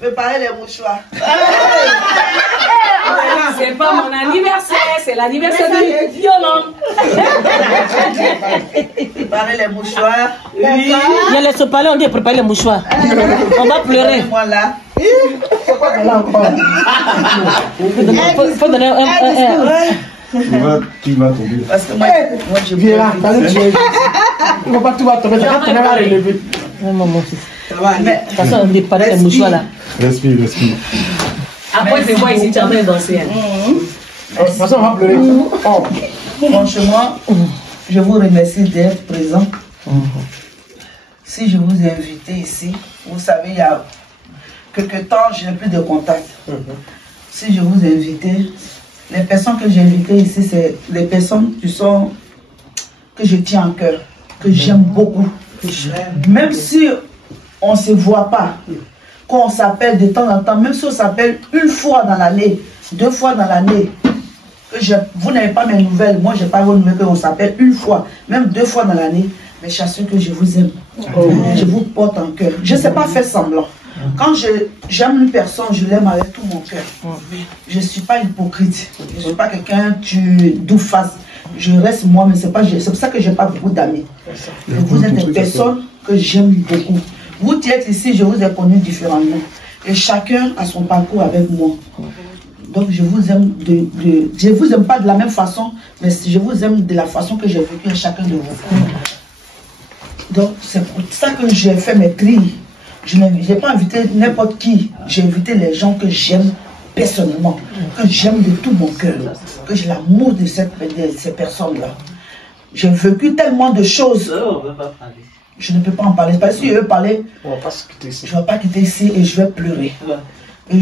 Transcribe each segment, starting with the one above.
Préparez les mouchoirs. C'est pas mon anniversaire, c'est l'anniversaire de Yolande. Préparez les mouchoirs. Il y a les sopalins, on dit préparer les mouchoirs. On va pleurer. Voilà. Faut donner Tu vas tomber. Parce que moi je viens là. Il ne va pas tout tomber. Tu vas relever. Ça va. De toute façon, on dépare les mouchoirs là. Respire, respire. Après, c'est moi ici, tu as envie de danser. De toute façon, on va pleurer. Franchement, je vous remercie d'être présent. Si je vous ai invité ici, vous savez, il y a quelque temps, je n'ai plus de contact. Si je vous ai invité, les personnes que j'ai invitées ici, c'est les personnes qui sont, que je tiens en cœur, que j'aime beaucoup. Même si on ne se voit pas, qu'on s'appelle de temps en temps, même si on s'appelle une fois dans l'année, 2 fois dans l'année, vous n'avez pas mes nouvelles, moi je n'ai pas vos nouvelles, qu'on s'appelle une fois, même 2 fois dans l'année, mais j'assure que je vous aime. Je vous porte en cœur. Je ne sais pas faire semblant. Quand j'aime une personne, je l'aime avec tout mon cœur. Je ne suis pas hypocrite. Je ne suis pas quelqu'un d'où face. Je reste moi, mais c'est pour ça que je n'ai pas beaucoup d'amis. Vous êtes des personnes que j'aime beaucoup. Vous qui êtes ici, je vous ai connus différemment. Et chacun a son parcours avec moi. Donc je vous aime je vous aime pas de la même façon, mais je vous aime de la façon que j'ai vécu à chacun de vous. Donc c'est pour ça que j'ai fait mes tris. Je n'ai pas invité n'importe qui. J'ai invité les gens que j'aime personnellement, que j'aime de tout mon cœur, que j'ai l'amour de ces personnes-là. J'ai vécu tellement de choses. Je ne peux pas en parler. Parce que si je veux parler, je ne vais pas quitter ici et je vais pleurer. Et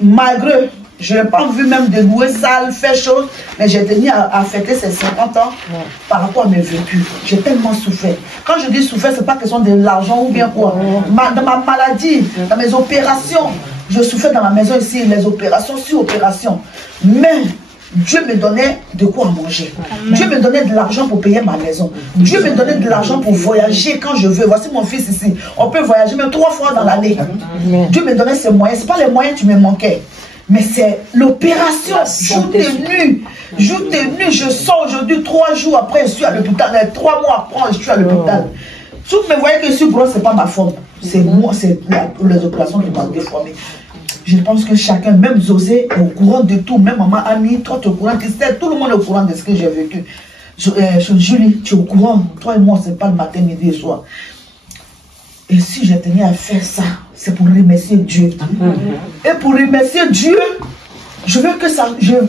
malgré, je n'ai pas vu même de louer salle, faire chose, mais j'ai tenu à fêter ces 50 ans par rapport à mes vécus. J'ai tellement souffert. Quand je dis souffert, ce n'est pas question de l'argent ou bien quoi. Dans ma maladie, dans mes opérations, je souffrais dans ma maison ici, les opérations sur opérations. Mais Dieu me donnait de quoi manger. Dieu me donnait de l'argent pour payer ma maison. Dieu me donnait de l'argent pour voyager quand je veux. Voici mon fils ici. On peut voyager même 3 fois dans l'année. Dieu me donnait ces moyens. Ce n'est pas les moyens qui me manquaient. Mais c'est l'opération, jour et nuit. Jour tenu, je sors aujourd'hui, 3 jours après, je suis à l'hôpital. 3 mois après, je suis à l'hôpital. Si vous me voyez que je suis grosse, ce n'est pas ma faute. C'est moi, c'est les opérations qui m'ont déformé. Je pense que chacun, même José, est au courant de tout. Même maman Annie, toi, tu es au courant. Christelle, tout le monde est au courant de ce que j'ai vécu. Julie, tu es au courant. Toi et moi, ce n'est pas le matin, midi et soir. Et si je tenais à faire ça, c'est pour remercier Dieu. Et pour remercier Dieu, je veux que ça...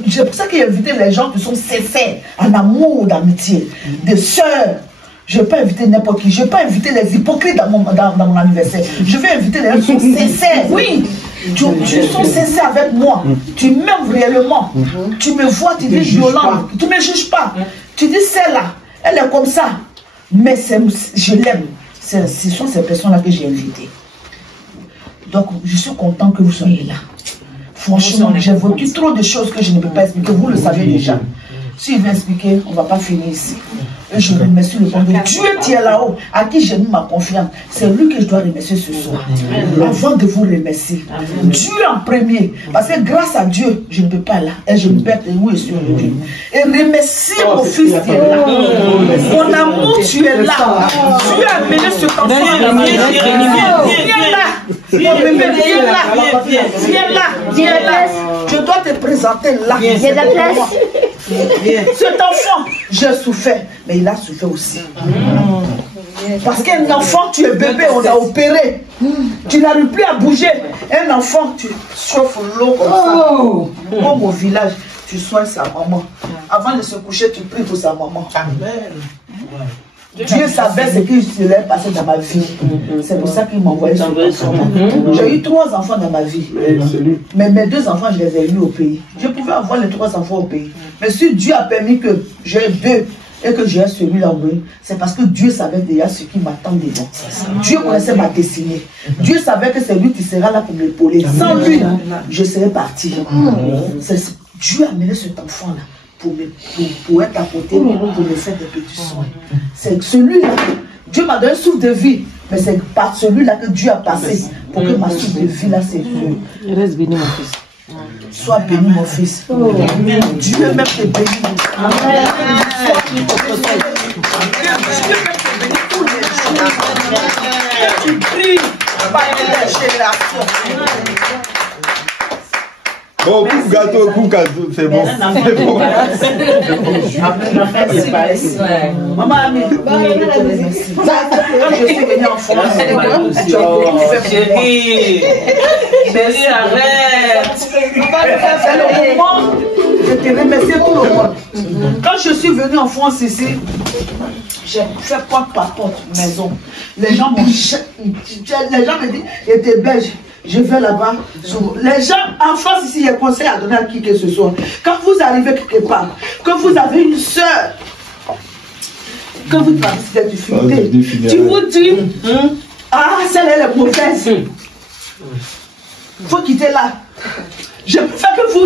C'est pour ça qu'il a invité les gens qui sont sincères, en amour, d'amitié, des sœurs. Je ne vais pas inviter n'importe qui. Je ne vais pas inviter les hypocrites dans mon anniversaire. Je vais inviter les gens qui sont sincères. Oui, tu sont sincères avec moi. Tu m'aimes réellement. Tu me vois, tu dis violent. Tu ne me juges pas. Tu dis celle-là, elle est comme ça. Mais je l'aime. Ce sont ces personnes-là que j'ai invitées. Donc, je suis content que vous soyez là. Franchement, j'ai vécu trop de choses que je ne peux pas expliquer. Vous le savez déjà. Si je vais expliquer, on ne va pas finir ici. Et je remercie le bon Dieu. Dieu qui est là-haut, à qui j'ai mis ma confiance. C'est lui que je dois remercier ce soir. Avant de vous remercier. Dieu en premier. Parce que grâce à Dieu, je ne peux pas là. Et je me perds où je suis aujourd'hui. Et remercie mon fils qui est là. Mon amour, tu es là. Tu as amené ce enfant. Viens là. Mon bébé, viens là. Viens là. Viens là. Je dois te présenter là. Il y a de la place. Cet enfant, j'ai souffert, mais il a souffert aussi. Parce qu'un enfant, tu es bébé, on l'a opéré. Tu n'arrives plus à bouger. Un enfant, tu chauffes l'eau comme ça. Comme au village, tu soignes sa maman. Avant de se coucher, tu pries pour sa maman. Dieu savait ce qui s'est passé dans ma vie. C'est pour ça qu'il m'a envoyé sur le enfant. J'ai eu 3 enfants dans ma vie. Mais mes 2 enfants, je les ai eus au pays. Je pouvais avoir les 3 enfants au pays. Mais si Dieu a permis que j'ai 2 et que j'ai celui-là, c'est parce que Dieu savait déjà ce qui m'attend devant. Dieu connaissait ma destinée. Dieu savait que c'est lui qui sera là pour m'épauler. Sans lui, je serais parti. Dieu a mené cet enfant-là. Pour être à côté, pour me faire des petits soins. C'est celui-là. Dieu m'a donné un souffle de vie, mais c'est par celui-là que Dieu a passé pour que ma souffle de vie là c'est Dieu. Reste béni mon fils. Sois béni mon fils. Dieu même te bénit. Amen. Dieu même te bénit tous les jours. Tu pries par les générations. Bon, coupe gâteau, c'est bon. Maman Ami, quand je suis venue en France, chérie, arrête. C'est le moment de te remercier tout le monde. Quand je suis venue en France ici, j'ai fait porte par porte maison. Les gens m'ont les gens me disent, et t'es belge. Je vais là-bas. Les gens en France ici, il y a conseil à donner à qui que ce soit. Quand vous arrivez quelque part, que vous avez une soeur, que vous traversez des difficultés, tu vous dis, ah, celle-là est mauvaise. Il faut quitter là. Je préfère que vous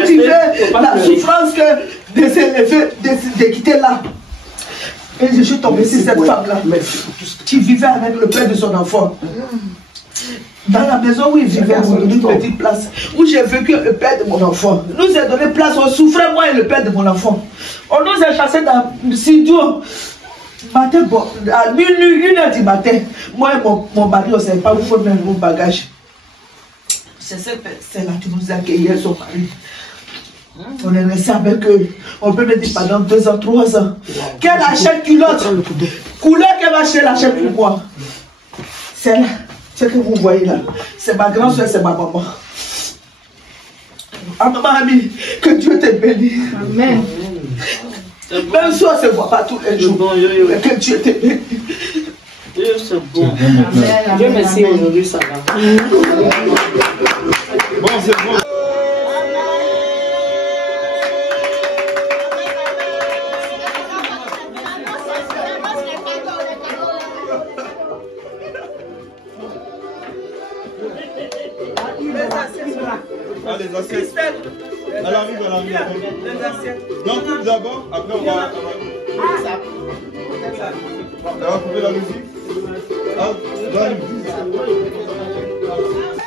vivez la souffrance que de s'élever, de quitter là. Et je suis tombée sur cette femme-là qui vivait avec le père de son enfant. Dans la maison où il vivait, on nous donne une petite place où j'ai vécu le père de mon enfant. Nous a donné place, on souffrait moi et le père de mon enfant. On nous a chassés dans le studio. Matin, bon, à minuit, 1h du matin, moi et mon mari, on ne savait pas où il faut mettre mon bagage. C'est cette personne-là qui nous a accueillis, son mari. On est resté avec eux. On peut me dire pendant 2 ans, 3 ans. Qu'elle achète culotte. Couleur qu'elle va acheter, elle achète pour moi. C'est là. Ce que vous voyez là, c'est ma grande soeur, c'est ma maman. Ah, maman Ami, que Dieu te bénisse. Amen. Même si on ne se voit pas tous les jours, mais que Dieu te bénisse. C'est bon. Dieu merci, aujourd'hui ça va. Bon, c'est bon. Ah, les assiettes. Elle arrive, elle arrive. Les assiettes. Non, tout d'abord, après on va. Elle va couper la musique. Ah, là,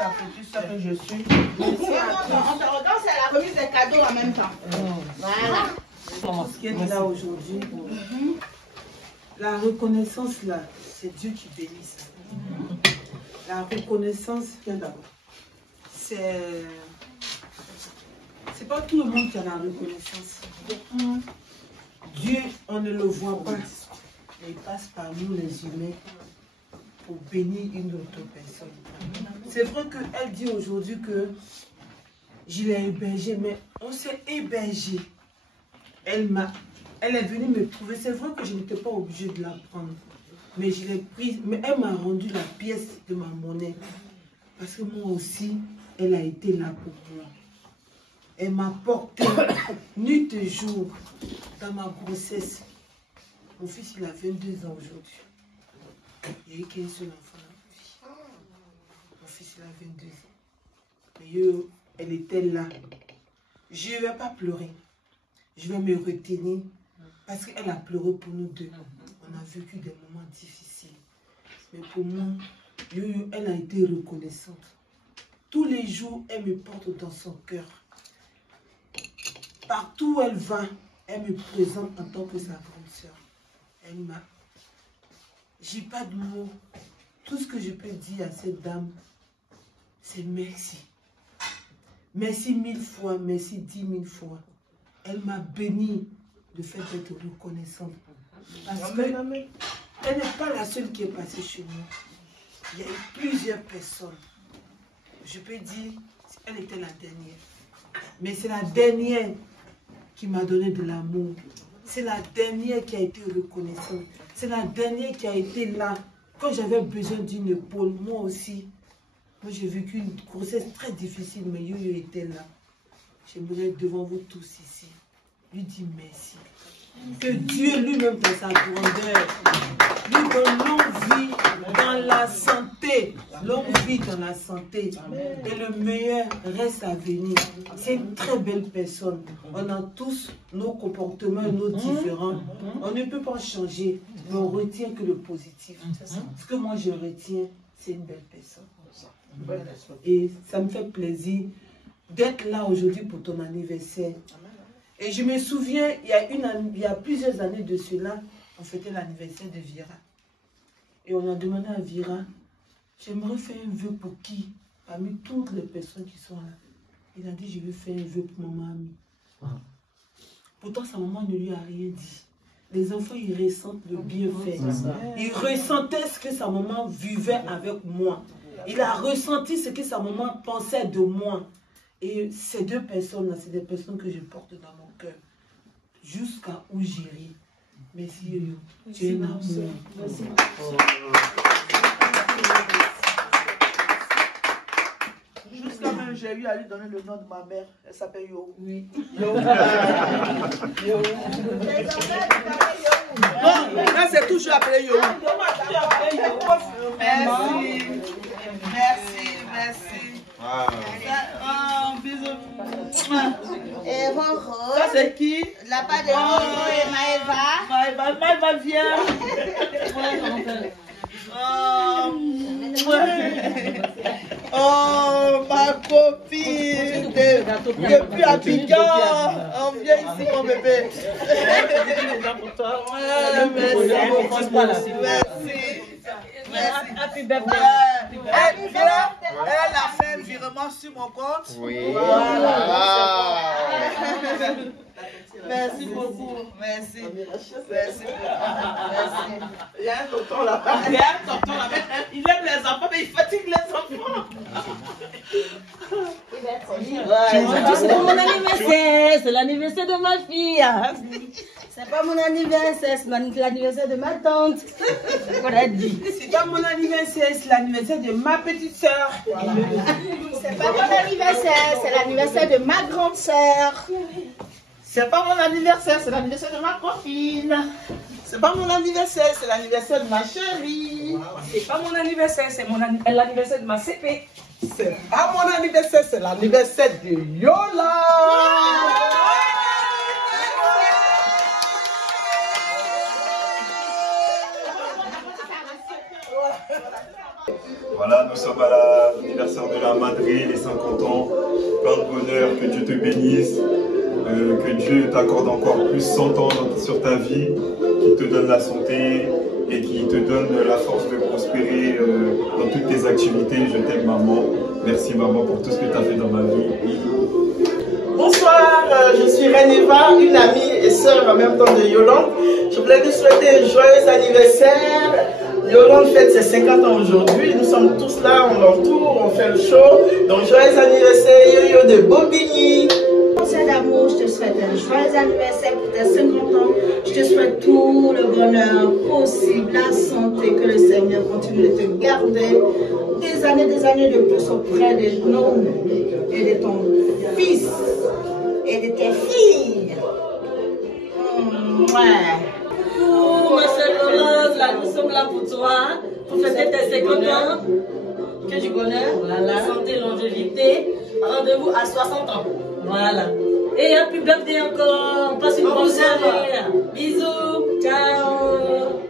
ta petite soeur que je suis. On te regarde, c'est la remise des cadeaux en même temps. Voilà. Tout ce qui est là aujourd'hui, la reconnaissance là, c'est Dieu qui bénit ça. La reconnaissance, c'est pas tout le monde qui a la reconnaissance. Dieu, on ne le voit pas, mais il passe par nous les humains pour bénir une autre personne. C'est vrai qu'elle dit aujourd'hui que je l'ai hébergée, mais on s'est hébergé. Elle est venue me trouver. C'est vrai que je n'étais pas obligée de la prendre, mais je l'ai prise. Mais elle m'a rendu la pièce de ma monnaie. Parce que moi aussi, elle a été là pour moi. Elle m'a porté nuit et jour dans ma grossesse. Mon fils, il a 22 ans aujourd'hui. Il n'y a eu qu'un seul enfant dans ma vie. Mon fils, il a 22 ans. Mais elle était là. Je ne vais pas pleurer. Je vais me retenir parce qu'elle a pleuré pour nous deux. On a vécu des moments difficiles. Mais pour moi, elle a été reconnaissante. Tous les jours, elle me porte dans son cœur. Partout où elle va, elle me présente en tant que sa grande sœur. Elle m'a... J'ai pas de mots. Tout ce que je peux dire à cette dame, c'est merci. Merci 1000 fois, merci 10 000 fois. Elle m'a béni de fait d'être reconnaissante. Parce qu'elle n'est pas la seule qui est passée chez moi. Il y a eu plusieurs personnes. Je peux dire, elle était la dernière. Mais c'est la dernière qui m'a donné de l'amour. C'est la dernière qui a été reconnaissante. C'est la dernière qui a été là. Quand j'avais besoin d'une épaule, moi aussi. Moi, j'ai vécu une grossesse très difficile, mais Yoyo était là. J'aimerais devant vous tous ici lui dire merci. Que Dieu lui-même dans sa grandeur lui donne longue vie dans la santé. Longue vie dans la santé. Et le meilleur reste à venir. C'est une très belle personne. On a tous nos comportements et nos différents. On ne peut pas changer, mais on retient que le positif. Ce que moi je retiens, c'est une belle personne. Et ça me fait plaisir d'être là aujourd'hui pour ton anniversaire. Et je me souviens, il y a plusieurs années de cela, on fêtait l'anniversaire de Vira. Et on a demandé à Vira, j'aimerais faire un vœu pour qui? Parmi toutes les personnes qui sont là. Il a dit, je veux faire un vœu pour maman Ami. Pourtant, sa maman ne lui a rien dit. Les enfants, ils ressentent le bienfait. Ils ressentaient ce que sa maman vivait avec moi. Il a ressenti ce que sa maman pensait de moi. Et ces deux personnes-là, c'est des personnes que je porte dans mon cœur. Jusqu'à où j'irai. Merci, Yoyo. Tu es un amour. Merci. Jusqu'à même, j'ai eu à lui donner le nom de ma mère. Elle s'appelle Yo. Oui. Yo. Yo. Non, là, c'est toujours appelé Yo. Merci. Merci, merci. Bisous. Et Roro. Ça, c'est qui? La part de Roro et Maëva. Maëva, viens. Oh, ma copine. Depuis Abidjan. On vient ici, mon bébé. Merci. Happy birthday. Elle a fait un virement sur mon compte. Oui. Voilà. Merci beaucoup. Merci. Merci. Merci. Il y a un tonton là-bas. Il aime les enfants, mais il fatigue les enfants. C'est mon anniversaire. C'est l'anniversaire de ma fille. C'est pas mon anniversaire, c'est l'anniversaire de ma tante. On a dit. C'est pas mon anniversaire, c'est l'anniversaire de ma petite soeur. Voilà. C'est pas mon anniversaire, c'est l'anniversaire de ma grande soeur. C'est pas mon anniversaire, c'est l'anniversaire de ma copine. C'est pas mon anniversaire, c'est l'anniversaire de ma chérie. C'est pas mon anniversaire, c'est l'anniversaire de ma CP. C'est pas mon anniversaire, c'est l'anniversaire de Yola. Voilà, nous sommes à l'anniversaire de la Madré, les 50 ans. Plein de bonheur, que Dieu te bénisse, que Dieu t'accorde encore plus 100 ans sur ta vie, qu'il te donne la santé et qui te donne la force de prospérer dans toutes tes activités. Je t'aime maman. Merci maman pour tout ce que tu as fait dans ma vie. Bonsoir, je suis Reneva, une amie et sœur en même temps de Yolande. Je voulais te souhaiter un joyeux anniversaire. Yolande fête ses 50 ans aujourd'hui. Nous sommes tous là, on l'entoure, on fait le show. Donc joyeux anniversaire Yo-Yo de Bobigny. Conseil d'amour, je te souhaite un joyeux anniversaire pour tes 50 ans. Je te souhaite tout le bonheur possible, la santé, que le Seigneur continue de te garder des années de plus auprès de nous et de ton fils et de tes filles. Pour ma soeur Yolande, là, nous sommes là pour toi, pour fêter tes 50 ans. Que du bonheur, voilà. Santé, longévité. Rendez-vous à 60 ans. Voilà. Et happy birthday encore. Passe une bonne soirée. Bisous. Ciao.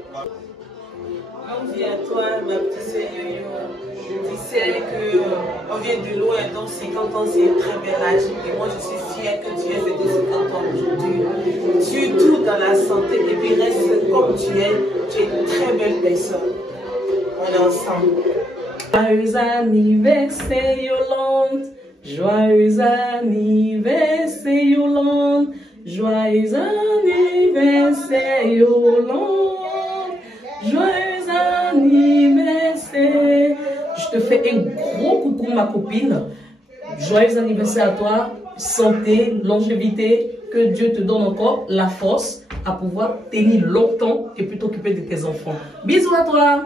Bonne vie à toi, ma petite sœur Yo-Yo. Tu sais qu'on vient de loin, donc 50 ans, c'est un très bel âge. Et moi, je suis fière que tu aies fait tes 50 ans aujourd'hui. Tu es tout dans la santé et puis reste comme tu es. Tu es une très belle personne. On est ensemble. Joyeux anniversaire Yolande, joyeux anniversaire Yolande, joyeux anniversaire Yolande, joyeux anniversaire. Je te fais un gros coucou ma copine, joyeux anniversaire à toi, santé, longévité, que Dieu te donne encore la force à pouvoir tenir longtemps et puis t'occuper de tes enfants. Bisous à toi.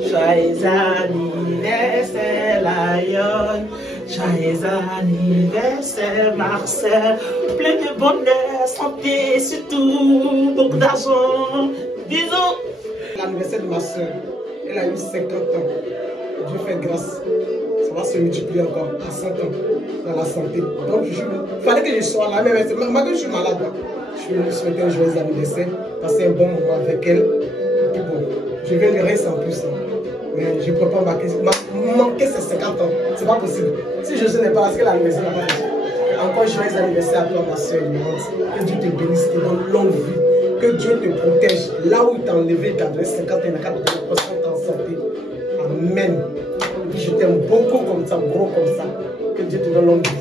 Joyeux anniversaire Lion, joyeux anniversaire Marcel, plein de bonheur, santé, surtout beaucoup d'argent. Bisous. L'anniversaire de ma soeur, elle a eu 50 ans. Dieu fait grâce. Ça va se multiplier encore à 100 ans dans la santé. Donc il fallait que je sois là, mais malgré que je suis malade, je lui souhaiter un joyeux anniversaire, passer un bon moment avec elle. Et puis bon, je viens de rien sans plus. Mais je ne peux pas manquer ces 50 ans. C'est pas possible. Si je n'ai pas, parce que l'anniversaire n'a pas été. Encore joyeux anniversaire à toi, ma soeur Yolande. Que Dieu te bénisse, te donne longue vie. Que Dieu te protège. Là où il t'a enlevé, il t'a donné 50 ans, il n'a qu'à te donner 60 ans en santé. Amen. Je t'aime beaucoup comme ça, gros comme ça. Que Dieu te donne longue vie.